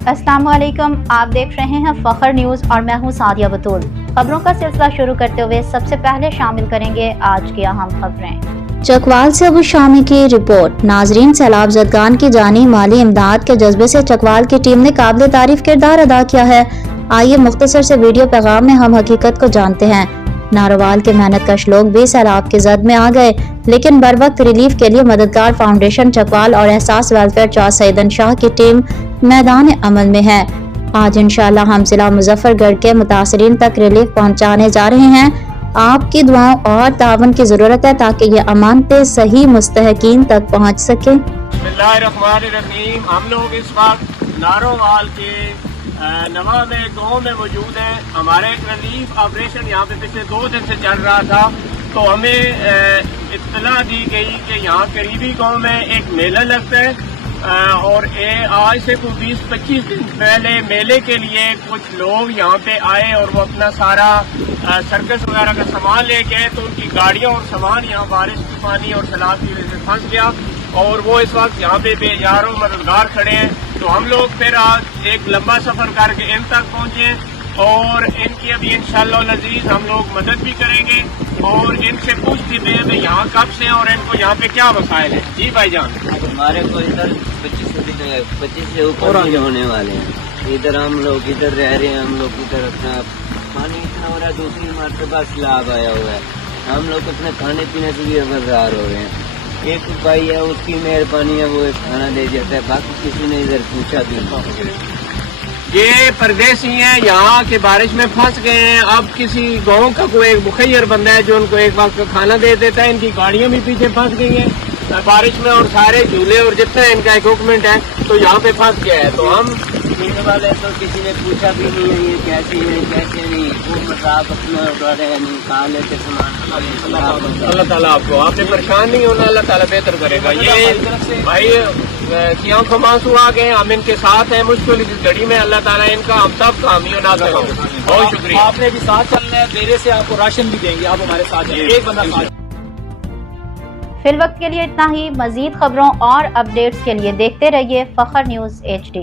अस्सलाम वालेकुम, आप देख रहे हैं फखर न्यूज़ और मैं हूं सादिया बतूल। खबरों का सिलसिला शुरू करते हुए सबसे पहले शामिल करेंगे आज की अहम खबरें। चकवाल से अबू शामी की रिपोर्ट। नाजरीन, सैलाब ज़दगान की जानी माली इमदाद के जज्बे से चकवाल की टीम ने काबिल तारीफ किरदार अदा किया है। आइए मुख्तसर से वीडियो पैगाम में हम हकीकत को जानते हैं। नारोवाल के मेहनतकश लोग भी सैलाब की जद में आ गए, लेकिन बर वक्त रिलीफ के लिए मददगार फाउंडेशन चकवाल और एहसास वेलफेयर चौथ सईदन शाह की टीम मैदान अमल में है। आज इंशाअल्लाह हम जिला मुजफ्फरगढ़ के मुतासरीन तक रिलीफ पहुंचाने जा रहे हैं। आपकी दुआओं और तावन की जरूरत है ताकि ये अमानतें सही मुस्तहकीन तक पहुंच सके। बिस्मिल्लाहिर्रहमानिर्रहीम। हम लोग इस वक्त नारोवाल के नवा में गाँव में मौजूद हैं। हमारा एक रिलीफ ऑपरेशन यहाँ पे पिछले 2 दिन से चल रहा था, तो हमें इत्तला दी गई कि यहाँ करीबी गाँव में एक मेला लगता है और आज से कुछ 20-25 दिन पहले मेले के लिए कुछ लोग यहाँ पे आए और वो अपना सारा सर्कस वगैरह का सामान ले गए, तो उनकी गाड़ियाँ और सामान यहाँ बारिश की पानी और सैलाब की वजह से फंस गया और वो इस वक्त यहाँ पे बेजारों मददगार खड़े हैं। तो हम लोग फिर आज एक लंबा सफर करके इन तक पहुँचे और इनकी अभी इंशाअल्लाह अज़ीज़ हम लोग मदद भी करेंगे और इनसे पूछते हैं यहाँ कब से और इनको यहाँ पे क्या मसाइल है। जी भाईजान, हमारे को इधर 25 से ऊपर होने वाले हैं। इधर हम लोग इधर रह रहे हैं, हम लोग इधर अपना पानी इतना हो रहा है, दूसरी मरतबा सैलाब आया हुआ है। हम लोग अपने खाने पीने से भी अवजार हो रहे हैं। एक भाई है, उसकी मेहरबानी है, वो खाना दे जाता है, बाकी किसी ने इधर पूछा भी। ये परदेसी हैं, यहाँ के बारिश में फंस गए हैं। अब किसी गांव का कोई एक मुखैर बंदा है जो उनको एक वक्त का खाना दे देता है। इनकी गाड़ियां भी पीछे फंस गई हैं बारिश में और सारे झूले और जितना इनका इक्विपमेंट है तो यहाँ पे फंस गया है। तो हम पीने वाले तो किसी ने पूछा भी नहीं है ये कैसे है कैसे नहीं, वो मजाक अपना उठा रहे हैं, खा लेते सामान। अल्लाह ताला आपको, आपने परेशान नहीं होना, अल्लाह ताला बेहतर करेगा। ये भाई की आंखों में आंसू आ गए, हम इनके साथ हैं मुश्किल इस घड़ी में। अल्लाह ताला इनका हम सब का हामी अदा करें। बहुत शुक्रिया। आपने भी साथ चलना है, मेरे से आपको राशन भी देंगे, आप हमारे साथ हैं। एक बंदा साथ। फिल वक्त के लिए इतना ही। मजीद खबरों और अपडेट्स के लिए देखते रहिए फखर न्यूज़ HD।